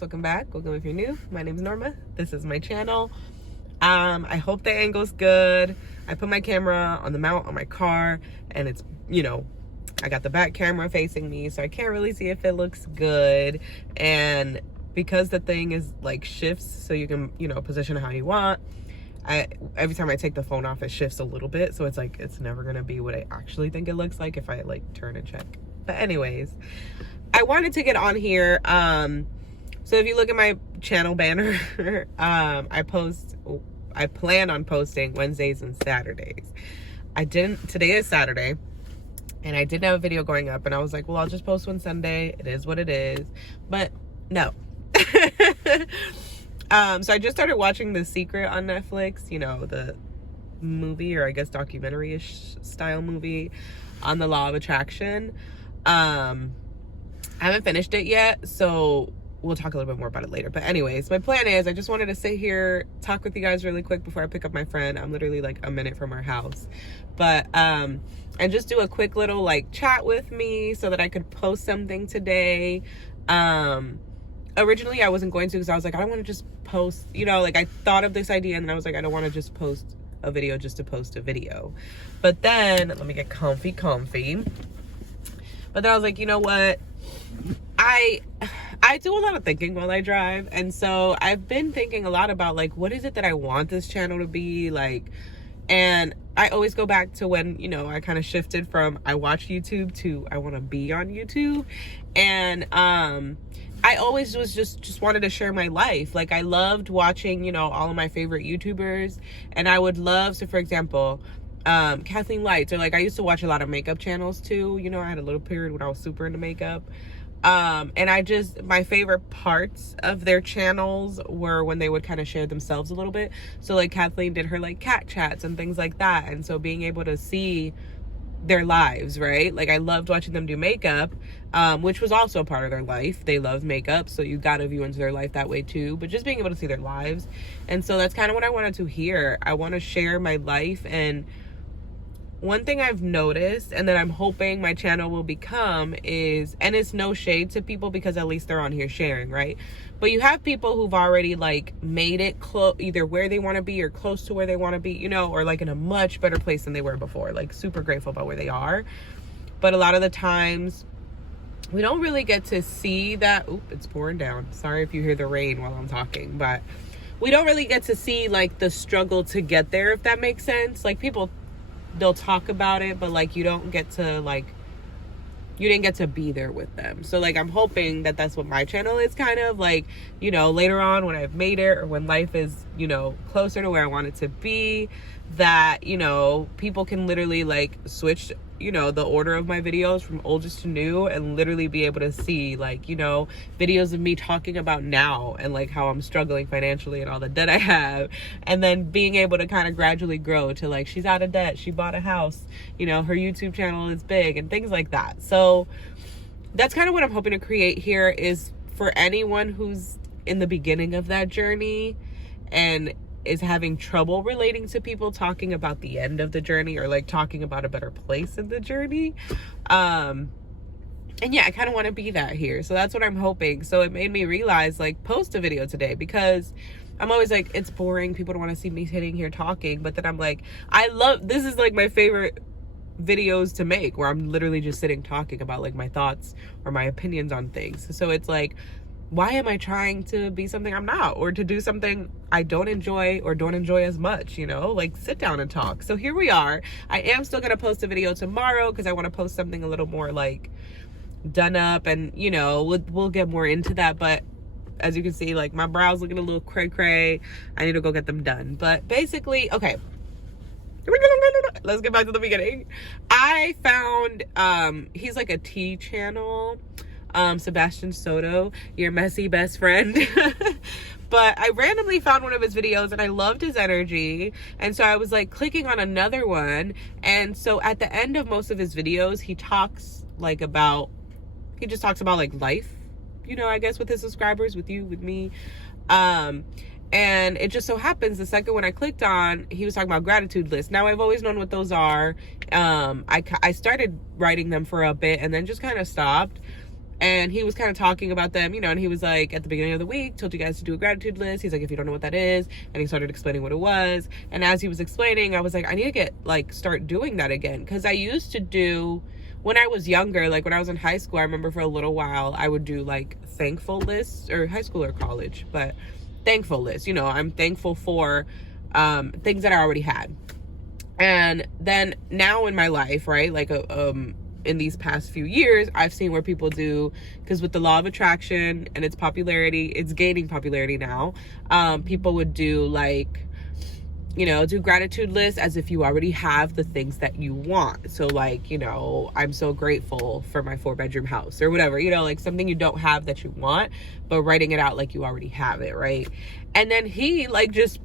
guys, welcome back. Welcome if you're new. My name's Norma. This is my channel. I hope the angle's good. I put my camera on the mount on my car, and it's, I got the back camera facing me, so I can't really see if it looks good. And because the thing is like shifts, so you can, position it how you want. Every time I take the phone off, it shifts a little bit, so it's like it's never gonna be what I actually think it looks like if I like turn and check. But anyways, I wanted to get on here. So if you look at my channel banner, I plan on posting Wednesdays and Saturdays. Today is Saturday, and I didn't have a video going up, and I was like, well, I'll just post one Sunday. It is what it is. But no. So I just started watching The Secret on Netflix, the movie, or I guess documentary-ish style movie on the law of attraction. I haven't finished it yet, so we'll talk a little bit more about it later. But anyways, my plan is I just wanted to sit here, talk with you guys really quick before I pick up my friend. I'm literally like a minute from our house. But, and just do a quick little like chat with me so that I could post something today. Originally I wasn't going to, because I was like, I don't want to just post, I thought of this idea, and then I was like, I don't want to just post a video just to post a video. But then, let me get comfy. But then I was like, you know what? I do a lot of thinking while I drive, and so I've been thinking a lot about like, what is it that I want this channel to be like? And I always go back to when, I kind of shifted from I watch YouTube to I want to be on YouTube. And I always was just wanted to share my life. Like, I loved watching, all of my favorite YouTubers, and I would love, so for example, Kathleen Lights, or like I used to watch a lot of makeup channels too. I had a little period when I was super into makeup. And my favorite parts of their channels were when they would kind of share themselves a little bit. So like Kathleen did her like cat chats and things like that. And so being able to see their lives, right? Like I loved watching them do makeup, which was also a part of their life. They loved makeup, so you gotta view into their life that way too. But just being able to see their lives. And so that's kind of what I wanted to hear. I want to share my life. And one thing I've noticed, and that I'm hoping my channel will become is, and it's no shade to people because at least they're on here sharing, right? But you have people who've already like made it either where they want to be or close to where they want to be, or like in a much better place than they were before, like super grateful about where they are. But a lot of the times we don't really get to see that. Oop, it's pouring down. Sorry if you hear the rain while I'm talking, but we don't really get to see like the struggle to get there, if that makes sense. Like people, they'll talk about it, but like you didn't get to be there with them. So like I'm hoping that that's what my channel is kind of like, later on when I've made it, or when life is, closer to where I want it to be, that, people can literally like switch, the order of my videos from oldest to new, and literally be able to see like, videos of me talking about now and like how I'm struggling financially and all the debt I have, and then being able to kind of gradually grow to like, she's out of debt, she bought a house, her YouTube channel is big, and things like that. So that's kind of what I'm hoping to create here, is for anyone who's in the beginning of that journey and is having trouble relating to people talking about the end of the journey, or like talking about a better place in the journey. And yeah, I kind of want to be that here. So that's what I'm hoping. So it made me realize, like, post a video today, because I'm always like, it's boring. People don't want to see me sitting here talking. But then I'm like, this is like my favorite videos to make, where I'm literally just sitting talking about like my thoughts or my opinions on things. So it's like, why am I trying to be something I'm not, or to do something I don't enjoy or don't enjoy as much, like sit down and talk. So here we are. I am still going to post a video tomorrow, because I want to post something a little more like done up, and we'll get more into that. But as you can see, like my brows looking a little cray. I need to go get them done. But basically, okay, let's get back to the beginning. I found, he's like a tea channel, Sebastian Soto, your messy best friend. But I randomly found one of his videos, and I loved his energy, and so I was like clicking on another one. And so at the end of most of his videos, he just talks about like life, I guess, with his subscribers, with you, with me. And it just so happens the second one I clicked on, he was talking about gratitude lists. Now, I've always known what those are. I started writing them for a bit and then just kind of stopped. And he was kind of talking about them, you know, and he was like, at the beginning of the week, told you guys to do a gratitude list. He's like, if you don't know what that is. And he started explaining what it was. And as he was explaining, I was like, I need to start doing that again. Because I used to do, when I was younger, like when I was in high school, I remember for a little while, I would do like thankful lists, or high school or college, but thankful lists. You know, I'm thankful for things that I already had. And then now in my life, right, like in these past few years, I've seen where people do, because with the law of attraction and its popularity, it's gaining popularity now. People would do like, you know, do gratitude lists as if you already have the things that you want. So like, you know, I'm so grateful for my 4-bedroom house or whatever, you know, like something you don't have that you want, but writing it out like you already have it, right? And then he like just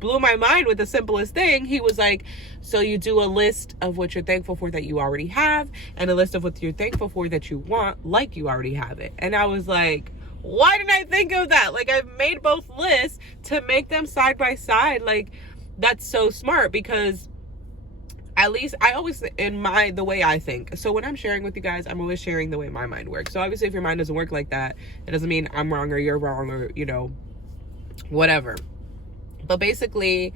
blew my mind with the simplest thing. He was like, so you do a list of what you're thankful for that you already have, and a list of what you're thankful for that you want like you already have it. And I was like, why didn't I think of that? Like, I've made both lists to make them side by side. Like, that's so smart, because at least I always, the way I think. So when I'm sharing with you guys, I'm always sharing the way my mind works. So obviously if your mind doesn't work like that, it doesn't mean I'm wrong or you're wrong, or, you know, whatever. But basically,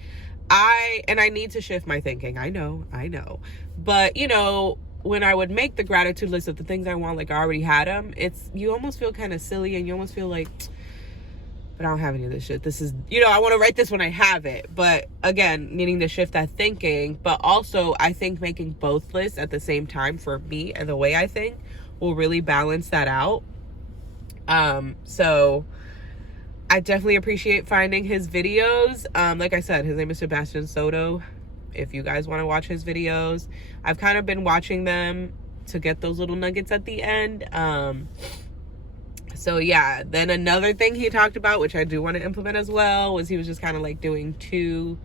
I need to shift my thinking. I know. But, you know, when I would make the gratitude list of the things I want, like I already had them, you almost feel kind of silly, and you almost feel like, but I don't have any of this shit. This is, you know, I want to write this when I have it. But again, needing to shift that thinking. But also, I think making both lists at the same time for me and the way I think will really balance that out. So I definitely appreciate finding his videos. Like I said, his name is Sebastian Soto. If you guys want to watch his videos, I've kind of been watching them to get those little nuggets at the end. So yeah, then another thing he talked about, which I do want to implement as well, was he was just kind of like picking two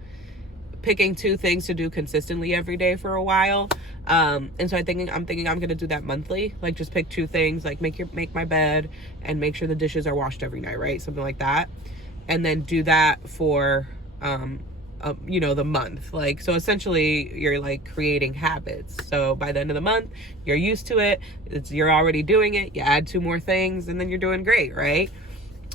things to do consistently every day for a while. And so I'm thinking I'm gonna do that monthly, like just pick two things, like make my bed and make sure the dishes are washed every night, right? Something like that. And then do that for you know, the month. Like, so essentially you're like creating habits. So by the end of the month, you're used to it. You're already doing it. You add 2 more things and then you're doing great, right?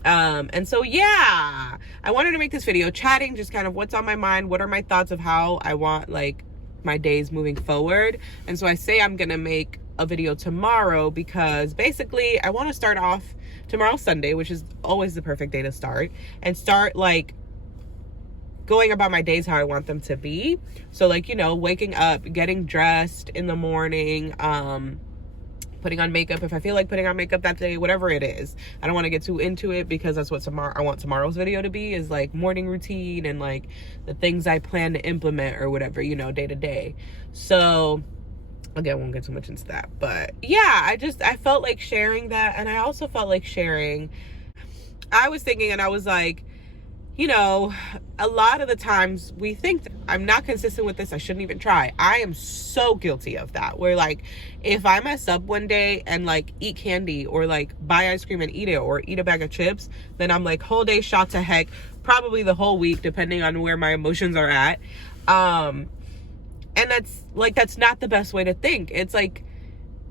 And so, yeah, I wanted to make this video chatting just kind of what's on my mind. What are my thoughts of how I want like my days moving forward. And so I say I'm going to make a video tomorrow because basically I want to start off tomorrow, Sunday, which is always the perfect day to start, and start like going about my days how I want them to be. So like, you know, waking up, getting dressed in the morning, putting on makeup if I feel like putting on makeup that day, whatever it is. I don't want to get too into it because that's what I want tomorrow's video to be, is like morning routine and like the things I plan to implement or whatever, you know, day to day. So again, I won't get too much into that, but yeah, I felt like sharing that. And I also felt like sharing, I was thinking, and I was like, you know, a lot of the times we think I'm not consistent with this, I shouldn't even try. I am so guilty of that, where like if I mess up one day and like eat candy or like buy ice cream and eat it, or eat a bag of chips, then I'm like whole day shot to heck, probably the whole week depending on where my emotions are at. And that's not the best way to think. It's like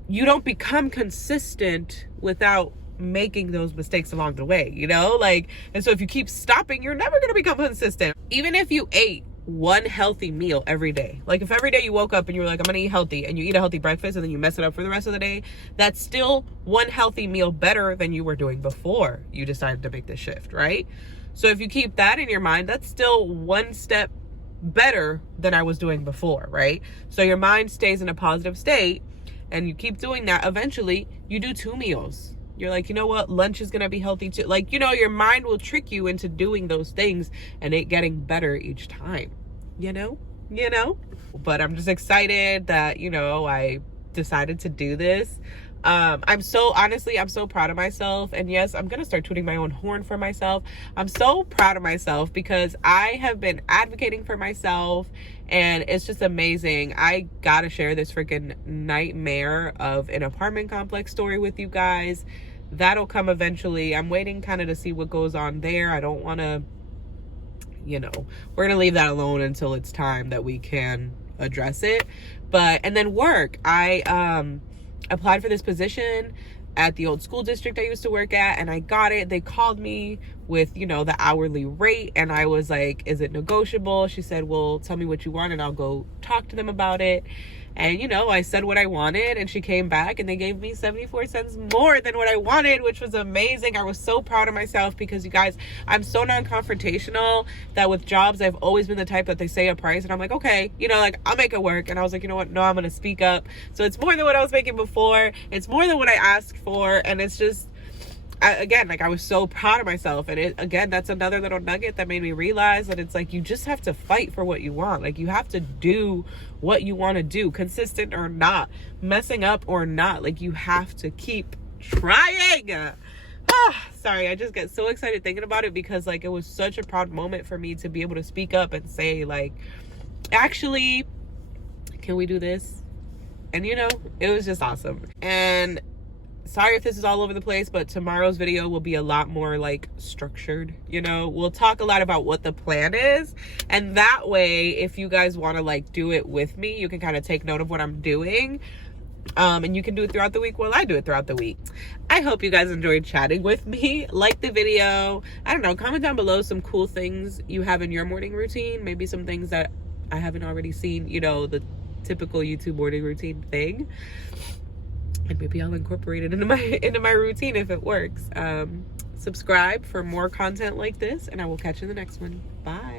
you don't become consistent without making those mistakes along the way, you know, like, and so if you keep stopping, you're never going to become consistent. Even if you ate one healthy meal every day, like if every day you woke up and you were like, I'm gonna eat healthy, and you eat a healthy breakfast and then you mess it up for the rest of the day, that's still one healthy meal better than you were doing before you decided to make this shift, right? So if you keep that in your mind, that's still one step better than I was doing before, right? So your mind stays in a positive state and you keep doing that. Eventually you do 2 meals. You're like, you know what? Lunch is going to be healthy too. Like, you know, your mind will trick you into doing those things and it getting better each time, you know? But I'm just excited that, you know, I decided to do this. I'm so proud of myself. And yes, I'm going to start tooting my own horn for myself. I'm so proud of myself because I have been advocating for myself and it's just amazing. I got to share this freaking nightmare of an apartment complex story with you guys. That'll come eventually. I'm waiting kind of to see what goes on there. I don't want to, you know, we're going to leave that alone until it's time that we can address it. And then work. I applied for this position at the old school district I used to work at, and I got it. They called me with, you know, the hourly rate, and I was like, is it negotiable? She said, well, tell me what you want and I'll go talk to them about it. And, you know, I said what I wanted, and she came back and they gave me 74 cents more than what I wanted, which was amazing. I was so proud of myself because, you guys, I'm so non-confrontational that with jobs, I've always been the type that they say a price and I'm like, okay, you know, like, I'll make it work. And I was like, you know what? No, I'm going to speak up. So it's more than what I was making before. It's more than what I asked for. And it's just, again, like, I was so proud of myself. And it, again, that's another little nugget that made me realize that it's like, you just have to fight for what you want. Like, you have to do what you want to do, consistent or not, messing up or not. Like, you have to keep trying. Sorry, I just get so excited thinking about it because, like, it was such a proud moment for me to be able to speak up and say, like, actually, can we do this? And, you know, it was just awesome. And sorry if this is all over the place, but tomorrow's video will be a lot more like structured. You know, we'll talk a lot about what the plan is, and that way, if you guys want to like do it with me, you can kind of take note of what I'm doing, and you can do it throughout the week while I do it throughout the week. I hope you guys enjoyed chatting with me. Like the video. I don't know, comment down below some cool things you have in your morning routine, maybe some things that I haven't already seen, you know, the typical YouTube morning routine thing. And maybe I'll incorporate it into my routine if it works. Subscribe for more content like this, and I will catch you in the next one. Bye.